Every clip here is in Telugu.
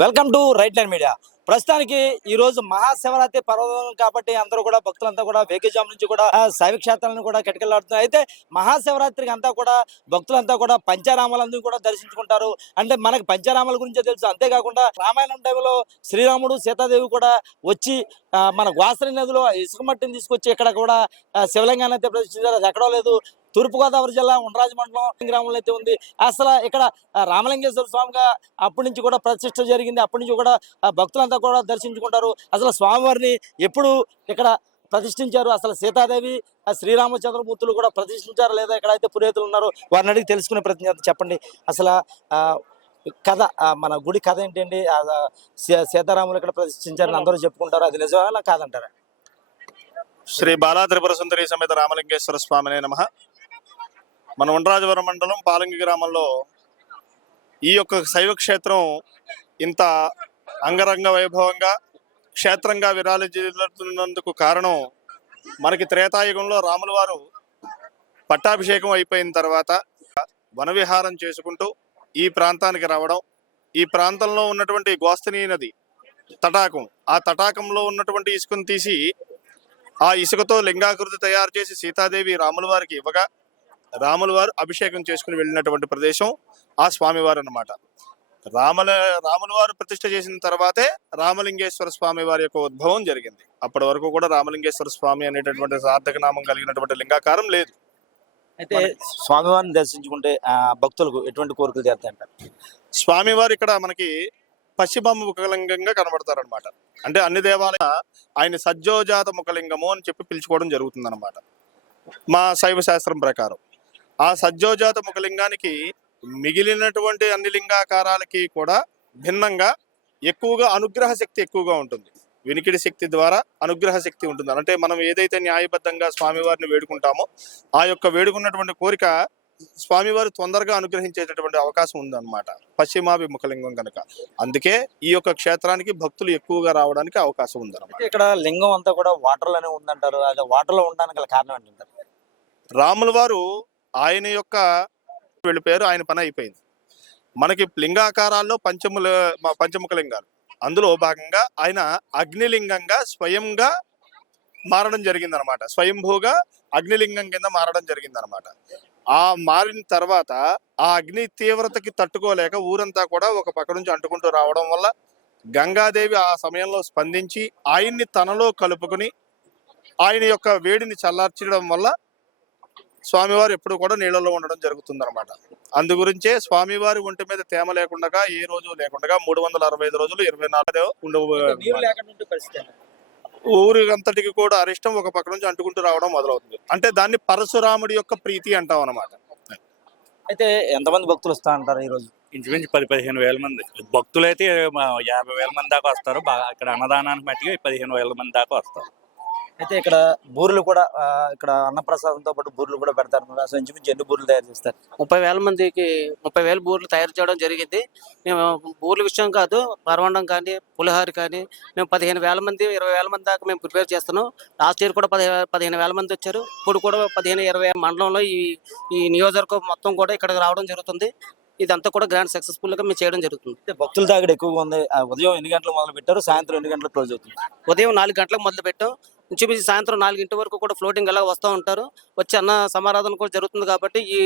Welcome to right line media. ప్రస్తుతానికి ఈ రోజు మహాశివరాత్రి పర్వదినం కాబట్టి అందరూ కూడా భక్తులంతా కూడా వేగజాం నుంచి కూడా ఆ, శైవ క్షేత్రాలను కూడా కిటకలాడుతున్నారు అయితే మహాశివరాత్రికి అంతా కూడా భక్తులంతా కూడా పంచారామాలందరూ కూడా దర్శించుకుంటారు. అంటే మనకి పంచారామాల గురించే తెలుసు. అంతేకాకుండా రామాయణం టైంలో శ్రీరాముడు సీతాదేవి కూడా వచ్చి మన గ్వాసరి నదిలో ఇసుక మట్టిని తీసుకొచ్చి ఇక్కడ కూడా శివలింగాన్ని అయితే ప్రదర్శించారు అది ఎక్కడో లేదు. తూర్పుగోదావరి జిల్లా ఉండరాజు మండలం గ్రామంలో అయితే ఉంది. అసలు ఇక్కడ రామలింగేశ్వర స్వామిగా అప్పటి నుంచి కూడా ప్రతిష్ట జరిగింది. అప్పటి నుంచి కూడా భక్తులంతా కూడా దర్శించుకుంటారు. అసలు స్వామివారిని ఎప్పుడు ఇక్కడ ప్రతిష్ఠించారు? అసలు సీతాదేవి శ్రీరామచంద్రమూర్తులు కూడా ప్రతిష్ఠించారు లేదా? ఎక్కడైతే పురోహితులు ఉన్నారో. వారిని అడిగి తెలుసుకునే ప్రయత్నం చెప్పండి. అసలు ఆ, కథ ఆ, మన గుడి కథ ఏంటండి? సీతారాములు ఇక్కడ ప్రతిష్ఠించారని అందరూ చెప్పుకుంటారు? అది నిజమేనా కాదంటారా? శ్రీ బాలా త్రిపుర సుందరి సమేత రామలింగేశ్వర స్వామినే నమ. మన ఉండ్రాజవరం మండలం పాలంగి గ్రామంలో ఈ యొక్క శైవ క్షేత్రం ఇంత అంగరంగ వైభవంగా క్షేత్రంగా విరాళిల్లుతున్నందుకు కారణం మనకి త్రేతాయుగంలో రాముల వారు పట్టాభిషేకం అయిపోయిన తర్వాత వనవిహారం చేసుకుంటూ ఈ ప్రాంతానికి రావడం. ఈ ప్రాంతంలో ఉన్నటువంటి గోస్తనీ నది తటాకం ఆ తటాకంలో ఉన్నటువంటి ఇసుకను తీసి ఆ ఇసుకతో లింగాకృతి తయారు చేసి సీతాదేవి రాముల వారికి ఇవ్వగా రాముల వారు అభిషేకం చేసుకుని వెళ్ళినటువంటి ప్రదేశం ఆ స్వామివారు అన్నమాట. రాముల రాముల వారు ప్రతిష్ఠ చేసిన తర్వాతే రామలింగేశ్వర స్వామి వారి యొక్క ఉద్భవం జరిగింది. అప్పటి వరకు కూడా రామలింగేశ్వర స్వామి అనేటటువంటి సార్థక నామం కలిగినటువంటి లింగాకారం లేదు. అయితే స్వామివారిని దర్శించుకుంటే ఆ, భక్తులకు ఎటువంటి కోరికలు చేస్తాయంటారు స్వామివారు ఇక్కడ మనకి పశ్చిమ ముఖలింగంగా కనబడతారనమాట అంటే అన్ని దేవాలయ ఆయన సజ్జోజాత ముఖలింగము అని చెప్పి పిలుచుకోవడం జరుగుతుందన్నమాట. మా శైవ శాస్త్రం ప్రకారం. ఆ సజ్జోజాత ముఖలింగానికి మిగిలినటువంటి అన్ని లింగాకారాలకి కూడా భిన్నంగా ఎక్కువగా అనుగ్రహ శక్తి ఎక్కువగా ఉంటుంది. వినికిడి శక్తి ద్వారా అనుగ్రహ శక్తి ఉంటుంది. అంటే మనం ఏదైతే న్యాయబద్ధంగా స్వామివారిని వేడుకుంటామో ఆ యొక్క వేడుకున్నటువంటి కోరిక స్వామివారు తొందరగా అనుగ్రహించేటటువంటి అవకాశం ఉందన్నమాట. పశ్చిమాభిముఖలింగం కనుక అందుకే ఈ యొక్క క్షేత్రానికి భక్తులు ఎక్కువగా రావడానికి అవకాశం ఉందన్నమాట. ఇక్కడ లింగం అంతా కూడా వాటర్లోనే ఉందంటారు. అది వాటర్లో ఉండడానికి కారణం ఏంటంటారు రాముల వారు ఆయన యొక్క వెళ్ళిపోయారు ఆయన పని అయిపోయింది. మనకి లింగాకారాల్లో పంచముల మ- పంచముఖ లింగాలు. అందులో భాగంగా ఆయన అగ్నిలింగంగా స్వయంగా మారడం జరిగిందనమాట. స్వయంభూగా అగ్నిలింగం కింద మారడం జరిగిందనమాట. ఆ మారిన తర్వాత ఆ అగ్ని తీవ్రతకి తట్టుకోలేక ఊరంతా కూడా ఒక పక్క నుంచి అంటుకుంటూ రావడం వల్ల గంగాదేవి ఆ సమయంలో స్పందించి ఆయన్ని తనలో కలుపుకుని ఆయన యొక్క వేడిని చల్లార్చడం వల్ల స్వామివారు ఎప్పుడు కూడా నీళ్ళలో ఉండడం జరుగుతుంది అనమాట అందు గురించే స్వామివారి ఒంటి మీద తేమ లేకుండా ఏ రోజు లేకుండా మూడు వందల అరవై ఐదు రోజులు ఇరవై నాలుగు ఏంటి? ఊరి అంతటికి కూడా అరిష్టం ఒక పక్క నుంచి అంటుకుంటూ రావడం మొదలవుతుంది. అంటే దాన్ని పరశురాముడి యొక్క ప్రీతి అంటాం అనమాట అయితే ఎంతమంది భక్తులు వస్తా అంటారు ఈ రోజు ఇంచుమించు పది పదిహేను వేల మంది. భక్తులైతే యాభై వేల మంది దాకా వస్తారు. బాగా ఇక్కడ అన్నదానానికి మట్టిగా పదిహేను వేల మంది దాకా వస్తారు. అయితే ఇక్కడ బూర్లు కూడా ఇక్కడ అన్నప్రసాదంతో పాటు బూర్లు కూడా పెడతారు. అసలు ఇంచుమించు ఎన్ని బూర్లు తయారు చేస్తారు? ముప్పై వేల మందికి ముప్పై వేల బూర్లు తయారు చేయడం జరిగింది. మేము బూర్ల విషయం కాదు పరవండం కానీ పులిహార కానీ మేము పదిహేను వేల మంది ఇరవై వేల మంది దాకా మేము ప్రిపేర్ చేస్తున్నాం. లాస్ట్ ఇయర్ కూడా పదిహేను పదిహేను వేల మంది వచ్చారు. ఇప్పుడు కూడా పదిహేను ఇరవై మండలంలో ఈ ఈ నియోజకవర్గం మొత్తం కూడా ఇక్కడికి రావడం జరుగుతుంది. ఇదంతా కూడా గ్రాండ్ సక్సెస్ఫుల్గా మేము చేయడం జరుగుతుంది. అయితే భక్తుల తాగడ ఎక్కువగా ఉంది. ఆ, ఉదయం ఎన్ని గంటలు మొదలు పెట్టారు సాయంత్రం ఎన్ని గంటలకు క్లోజ్ అవుతుంది? ఉదయం నాలుగు గంటలకు మొదలు పెట్టాం ఇంచుమించి సాయంత్రం నాలుగింటి వరకు కూడా ఫ్లోటింగ్ ఎలా వస్తూ ఉంటారు. వచ్చి అన్న సమారాధన కూడా జరుగుతుంది కాబట్టి ఈ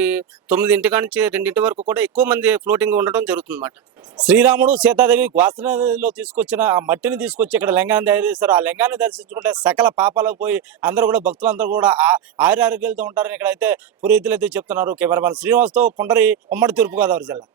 తొమ్మిదింటి ఇంటి నుంచి రెండింటి వరకు కూడా ఎక్కువ మంది ఫ్లోటింగ్ ఉండడం జరుగుతుంది అన్నమాట శ్రీరాముడు సీతాదేవి గ్వాసనదిలో తీసుకొచ్చిన ఆ మట్టిని తీసుకొచ్చి ఇక్కడ లింగాన్ని తయారు చేస్తారు ఆ లింగాన్ని దర్శించుకుంటే సకల పాపాలకు పోయి అందరూ కూడా భక్తులందరూ కూడా ఆ- ఆయురారోగ్యాలతో ఉంటారని ఇక్కడైతే పురోహితులు అయితే చెప్తున్నారు. కెమెరామెన్ శ్రీనివాస్తో పుండరి ఉమ్మడి తూర్పుగోదావరి జిల్లా.